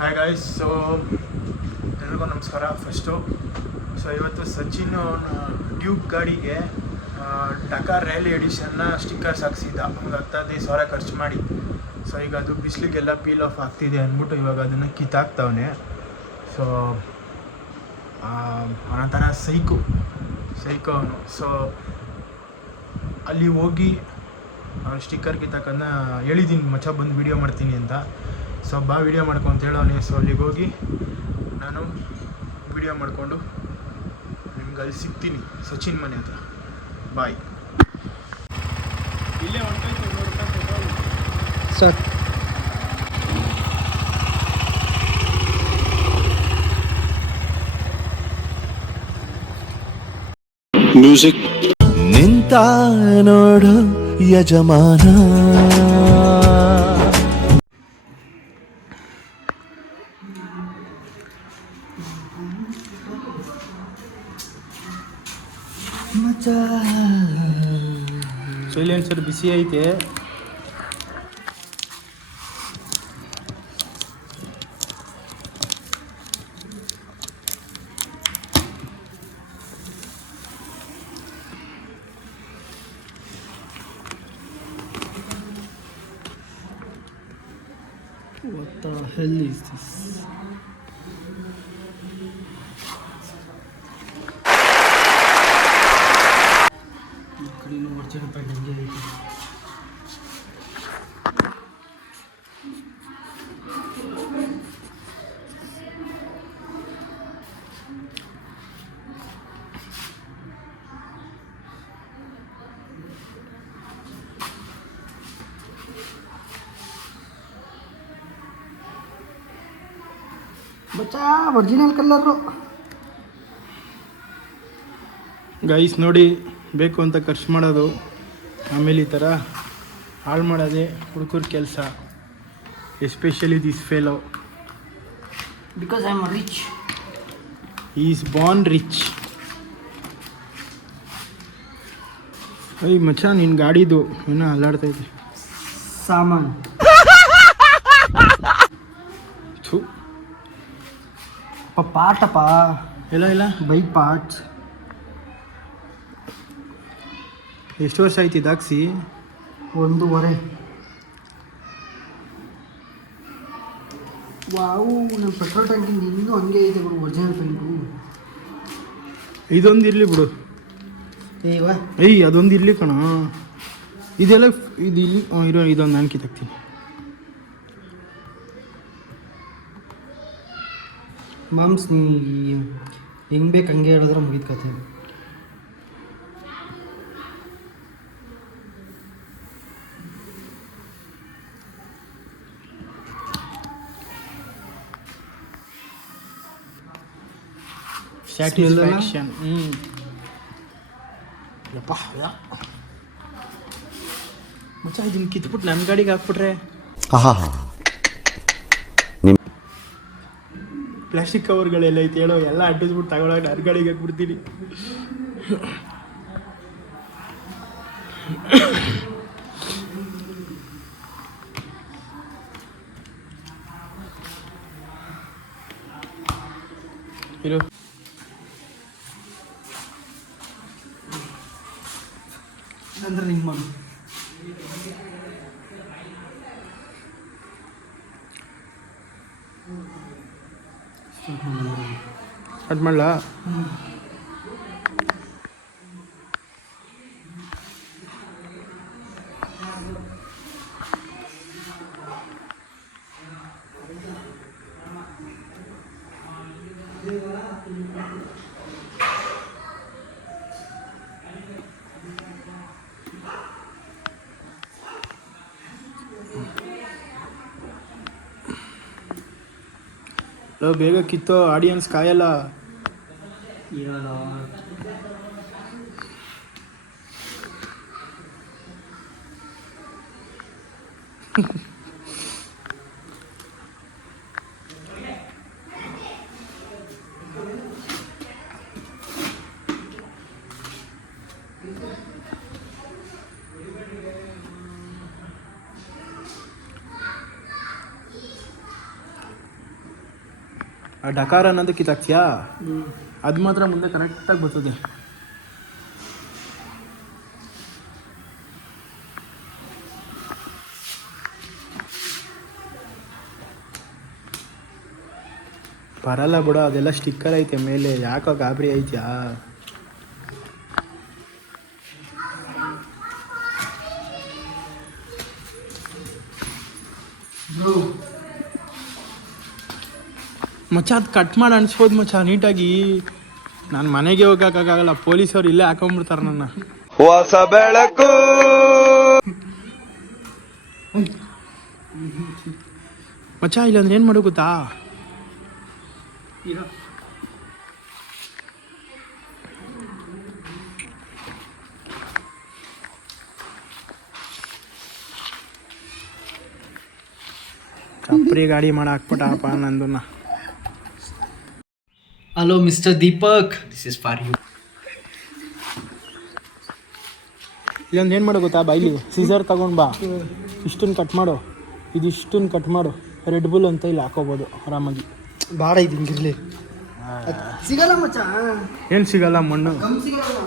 Hi guys. ಎಲ್ರಿಗೂ ನಮಸ್ಕಾರ. First ಇವತ್ತು ಸಚಿನ್ ಡ್ಯೂಕ್ ಗಾಡಿಗೆ ಡಕಾರ್ ರ್ಯಾಲಿ ಎಡಿಷನ್ನ ಸ್ಟಿಕ್ಕರ್ಸ್ ಹಾಕ್ಸಿದ್ದ ಒಂದು 10-15 ಸಾವಿರ ಖರ್ಚು ಮಾಡಿ. ಈಗ ಅದು ಬಿಸಿಲಿಗೆಲ್ಲ ಪೀಲ್ ಆಫ್ ಆಗ್ತಿದೆ ಅಂದ್ಬಿಟ್ಟು ಇವಾಗ ಅದನ್ನು ಕಿತ್ತಾಕ್ತವನೆ. ಒಂಥರ ಸೈಕು ಅವನು. ಅಲ್ಲಿ ಹೋಗಿ ಸ್ಟಿಕ್ಕರ್ ಕಿತ್ತಾಕನ್ನ ಹೇಳಿದ್ದೀನಿ, ಮಚ್ಚ ಬಂದು ವೀಡಿಯೋ ಮಾಡ್ತೀನಿ ಅಂತ. ಬಾ ವೀಡಿಯೋ ಮಾಡ್ಕೊಂತ ಹೇಳೋನೆ. ಅಲ್ಲಿಗೆ ಹೋಗಿ ನಾನು ವೀಡಿಯೋ ಮಾಡಿಕೊಂಡು ನಿಮ್ಗೆ ಅಲ್ಲಿ ಸಿಗ್ತೀನಿ ಸಚಿನ್ ಮನೆ ಹತ್ರ. ಬಾಯ್. ಇಲ್ಲೇ ಸರ್ ಮ್ಯೂಸಿಕ್ ನಿಂತ ನೋಡು ಯಜಮಾನ. ಸೈಲೆನ್ಸರ್ ಬಿಸಿ ಐತೆ. What the hell is this? ಕಡೆಯೂ ಒರಿಜಿನಲ್ ಪ್ಯಾಂಟ್ ಹಂಗೆ ಐತೆ. ಬಚ್ಚಾ ಒರಿಜಿನಲ್ ಕಲರು ಗೈಸ್ ನೋಡಿ, ಬೇಕು ಅಂತ ಖರ್ಚು ಮಾಡೋದು, ಆಮೇಲೆ ಈ ಥರ ಹಾಳು ಮಾಡೋದೇ ಹುಡುಗರ ಕೆಲಸ. Especially this fellow, because I am rich. Is Born rich. ಮಚ್ಚ ನಿನ್ನ ಗಾಡಿದು ಏನೋ ಅಲ್ಲಾಡ್ತೈತೆ ಸಾಮಾನು. ಥೂ ಪಾಟಪ್ಪ, ಇಲ್ಲ ಬೈಕ್ ಪಾರ್ಟ್ಸ್. ಎಷ್ಟು ವರ್ಷ ಆಯ್ತು ಇದಾಕ್ಸಿ? 1.5. ವಾವು, ನಮ್ಮ ಪೆಟ್ರೋಲ್ ಟ್ಯಾಂಕಿಂದ ಇನ್ನೂ ಹಂಗೆ ಇದೆ ಬಿಡು ಒರಿಜಿನಲ್ ಪೇಂಟು. ಇದೊಂದು ಇರಲಿ ಬಿಡು. ಅದೊಂದು ಇರಲಿ ಕಣ. ಇದೆಲ್ಲ ಇದು ಇಲ್ಲಿ ಇರೋ ಇದೊಂದು ನಾನು ಕಿತ್ತಾಕ್ತೀನಿ. ಮಾಮ್ಸ್, ನೀ ಹೆಂಗೆ ಬೇಕು ಹಂಗೆ ಹೇಳಿದ್ರೆ ಮುಗಿದ ಕತೆ. ಸ್ಯಾಟಿಸ್ಫ್ಯಾಕ್ಷನ್. ಯಪ್ಪ ಮಚ್ಚ, ಇದನ್ನ ಕಿತ್ಬಿಟ್ಟು ನನ್ನ ಗಾಡಿಗೆ ಹಾಕ್ಬಿಟ್ರೆ ಪ್ಲಾಸ್ಟಿಕ್ ಕವರ್ಗಳೆಲ್ಲ ಐತೆ ಹೇಳೋ, ಎಲ್ಲ ಅಡ್ಡಿಸ್ಬಿಟ್ಟು ತಗೊಳಕ್ಕೆ ನನ್ನ ಗಾಡಿಗೆ ಹಾಕ್ಬಿಡ್ತೀನಿ. ಇರು, ಅಂದ್ರೆ ನಿಮ್ಮ ಕಟ್ ಮಾಡಲಾ? ಬೇಗ ಕಿತ್ತೋ, ಆಡಿಯನ್ಸ್ ಕಾಯಲ್ಲ. ಇರಲ್ಲ. ಆ ಡಕಾರ ಅನ್ನೋದು ಕಿತ್ತಾಕ್ತೀಯಾ ಅದು ಮಾತ್ರ ಮುಂದೆ ಕರೆಕ್ಟಾಗಿ ಬರ್ತದೆ. ಬರಲ್ಲ ಬಿಡ, ಅದೆಲ್ಲ ಸ್ಟಿಕ್ಕರ್ ಐತೆ ಮೇಲೆ, ಯಾಕೋ ಗಾಬರಿ ಐತ್ಯಾ? ಮಚ್ಚ ಅದು ಕಟ್ ಮಾಡಿ ಅನ್ಸ್ಬೋದು ಮಚ್ಚ ನೀಟಾಗಿ. ನಾನು ಮನೆಗೆ ಹೋಗೋಕ್ಕಾಗಲ್ಲ, ಪೊಲೀಸವ್ರು ಇಲ್ಲೇ ಹಾಕೊಂಡ್ಬಿಡ್ತಾರೆ ನನ್ನ. ಹೊಸ ಬೆಳಕು ಮಚ್ಚ ಇಲ್ಲಾಂದ್ರೆ ಏನು ಮಾಡೋ ಗೊತ್ತಾ? ಚಪ್ರಿ ಗಾಡಿ ಮಾಡಿ ಹಾಕ್ಬಿಟ್ಟಪ್ಪ ನಂದನ್ನ. Hello mister Deepak, this is for you. ಇಲ್ಲೊಂದು ಏನು ಮಾಡೋ ಗೊತ್ತಾ? ಬೈಲಿ ಸೀಸರ್ ತಗೊಂಡು ಬಾ, ಇಷ್ಟನ್ನು ಕಟ್ ಮಾಡು, ಇದಿಷ್ಟನ್ನು ಕಟ್ ಮಾಡು. ರೆಡ್ ಬುಲ್ ಅಂತ ಇಲ್ಲಿ ಹಾಕೋಬೋದು ಆರಾಮಾಗಿ. ಬಾಡ ಇದು ಹಿಂಗಿರ್ಲಿ. ಸಿಗಲ್ಲ ಮಚ್ಚ, ಏನು ಸಿಗಲ್ಲ? ಮಣ್ಣು ಗಮ್ ಸಿಗಲ್ಲ.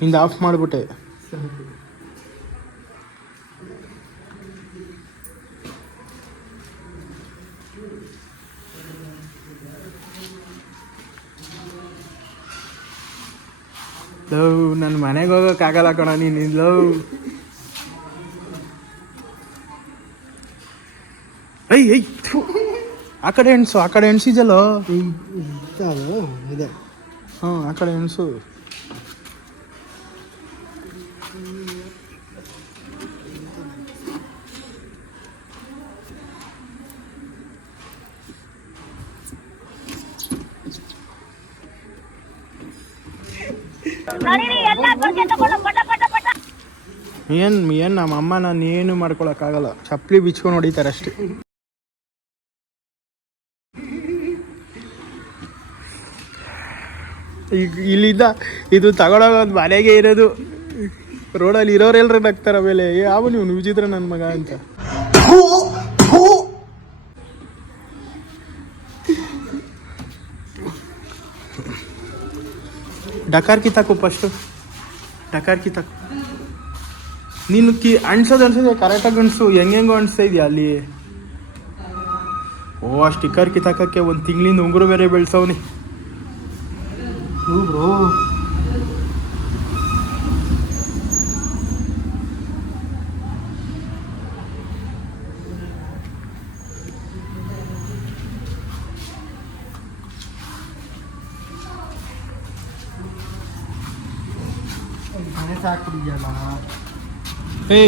ನಿಂದು ಆಫ್ ಮಾಡಿಬಿಟ್ಟೆ. ಲವ್ ನನ್ನ ಮನೆಗೆ ಹೋಗೋಕ್ಕಾಗಲ್ಲ ಕಣ ನೀನು. ಲವ್ ಐ ಥು. ಆ ಕಡೆ ಎಣ್ಸು, ಆ ಕಡೆ ಎಣ್ಸಿದಲ್ಲೋ. ಇದೆ ಹಾಂ, ಆ ಕಡೆ ಎಣ್ಸು. ಏನು ನಮ್ಮ ಅಮ್ಮ ನಾನು ಏನು ಮಾಡ್ಕೊಳಕ್ಕಾಗಲ್ಲ, ಚಪ್ಪಲಿ ಬಿಚ್ಕೊಂಡು ಹೊಡಿತಾರೆ ಅಷ್ಟೇ. ಈಗ ಇಲ್ಲಿದ್ದ ಇದು ತಗೊಳೋದು ಮನೆಗೆ ಇರೋದು, ರೋಡಲ್ಲಿ ಇರೋರೆಲ್ಲರೂ ನಗ್ತಾರೆ. ಆಮೇಲೆ ಯಾವ ನೀವು ವಿಚಿತ್ರ ನನ್ನ ಮಗ ಅಂತ. ಡಕಾರ್ ಕಿತ್ತಾಕು ಫಸ್ಟು, ಡಕಾರ್ ಕಿತ್ತಾಕು. ನೀನು ಅನ್ಸೋದು ಕರೆಕ್ಟಾಗಿ ಅನ್ಸು. ಹೆಂಗೆಂಗೋ ಅನಿಸ್ತಾ ಇದೆಯಾ ಅಲ್ಲಿ? ಓ, ಆ ಸ್ಟಿಕ್ಕರ್ ಕಿತ್ತಾಕಕ್ಕೆ ಒಂದು ತಿಂಗಳಿಂದ ಉಂಗುರು ಬೇರೆ ಬೆಳೆಸವ್ನಿ. ಬ್ರೋ ಮನೆ ಸಾಕ್ಬಿಟ್ಟಿದ್ಯಲ್ಲ.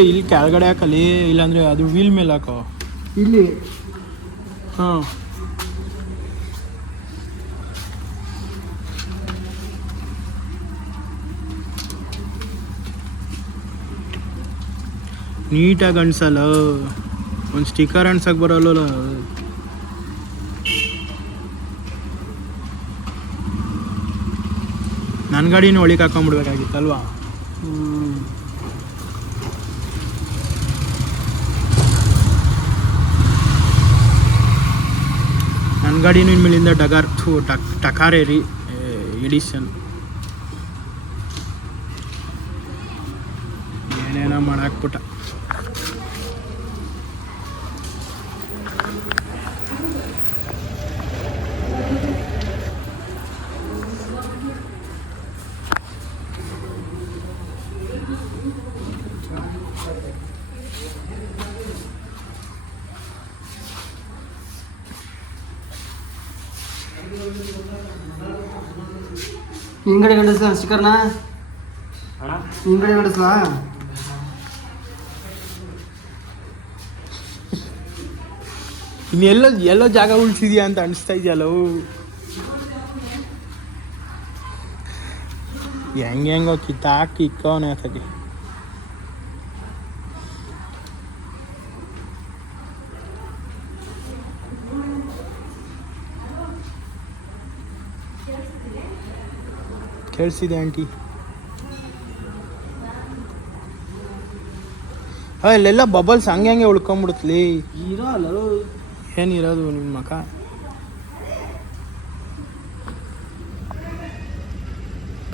ಇಲ್ಲಿ ಕೆಳಗಡೆ ಹಾಕಲಿ, ಇಲ್ಲಾಂದರೆ ಅದು ವೀಲ್ ಮೇಲೆ ಹಾಕೋ. ಇಲ್ಲಿ ಹಾಂ, ನೀಟಾಗಿ ಅನ್ಸಲ್ಲ. ಒಂದು ಸ್ಟಿಕ್ಕರ್ ಅನ್ಸಕ್ಕೆ ಬರಲ್ಲ. ನನ್ನ ಗಾಡಿನೂ ಒಳಗೆ ಹಾಕೊಂಡ್ಬಿಡ್ಬೇಕಾಗಿತ್ತಲ್ವಾ? ನನ್ನ ಗಾಡಿನೂ ಇನ್ಮೇಲಿಂದ ಟಕಾರೇರಿ ಎಡಿಷನ್ ಏನೇನೋ ಮಾಡಾಕ್ಬಿಟ್ಟ. ಹಿಂಗಡೆ ಗಂಡಸ್ಲಾ ಸ್ಟಿಕ್ಕರ್ನ, ಹಿಂಗಡೆ ಗಂಡಸ್ಲಾ. ಎಲ್ಲೋ ಜಾಗ ಉಳಿಸಿದ್ಯಾ ಅಂತ ಅನಿಸ್ತಾ ಇದೆಯಲ್ಲವು. ಹೆಂಗೋ ಕಿತ್ತಾಕಿ ಇಕ್ಕವನೇ ಆತಗೆ. ಕೇಳಿಸಿದೆ ಆಂಟಿ. ಹಾಂ ಇಲ್ಲೆಲ್ಲ ಬಬಲ್ಸ್ ಹಂಗೆ ಉಳ್ಕೊಂಬಿಡುತ್ತಲಿ. ಇರಲ್ಲ ಏನಿರೋದು ನಿಮ್ಮ ಮಕ.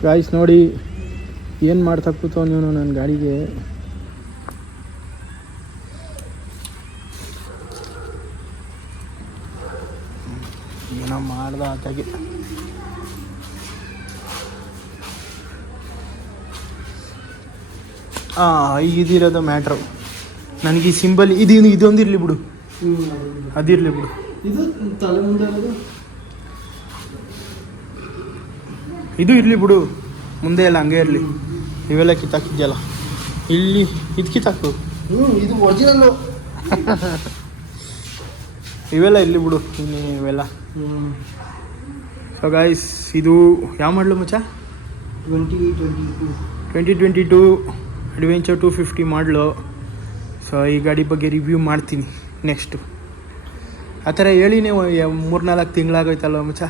ಗಾಯ್ಸ್ ನೋಡಿ ಏನು ಮಾಡ್ತಾ ಕೂತವ ನೀವು ನನ್ನ ಗಾಡಿಗೆ. ಏನೋ ಮಾಡ್ದ ಆತಾಗೆ. ಇದಿರೋದು ಮ್ಯಾಟ್ರು ನನಗೆ. ಈ ಸಿಂಬಲ್ ಇದೊಂದಿರಲಿ ಬಿಡು, ಅದಿರಲಿ ಬಿಡು. ಇದು ತಲೆ ಮುಂದೆ ಇರೋದು ಇದು ಇರಲಿ ಬಿಡು, ಮುಂದೆ ಎಲ್ಲ ಹಂಗೆ ಇರಲಿ. ಇವೆಲ್ಲ ಕಿತ್ತಾಕಿದ್ಯಲ್ಲ ಇಲ್ಲಿ, ಇದು ಕಿತ್ತಾಕು. ಇದು ಒರಿಜಿನಲ್ಲು. ಇವೆಲ್ಲ ಇರಲಿ ಬಿಡು ಇನ್ನು ಇವೆಲ್ಲ. ಸೊ ಗಾಯ್ಸ್ ಇದು ಯಾವ ಮಾಡಲು ಮಚ್ಚ? 2022 ಅಡ್ವೆಂಚರ್ 250 ಮಾಡಲು. ಸೊ ಈ ಗಾಡಿ ಬಗ್ಗೆ ರಿವ್ಯೂ ಮಾಡ್ತೀನಿ ನೆಕ್ಸ್ಟು. ಆ ಥರ ಹೇಳಿನೇ 3-4 ತಿಂಗಳಾಗೋಯ್ತಲ್ವ ಮಚ್ಚ.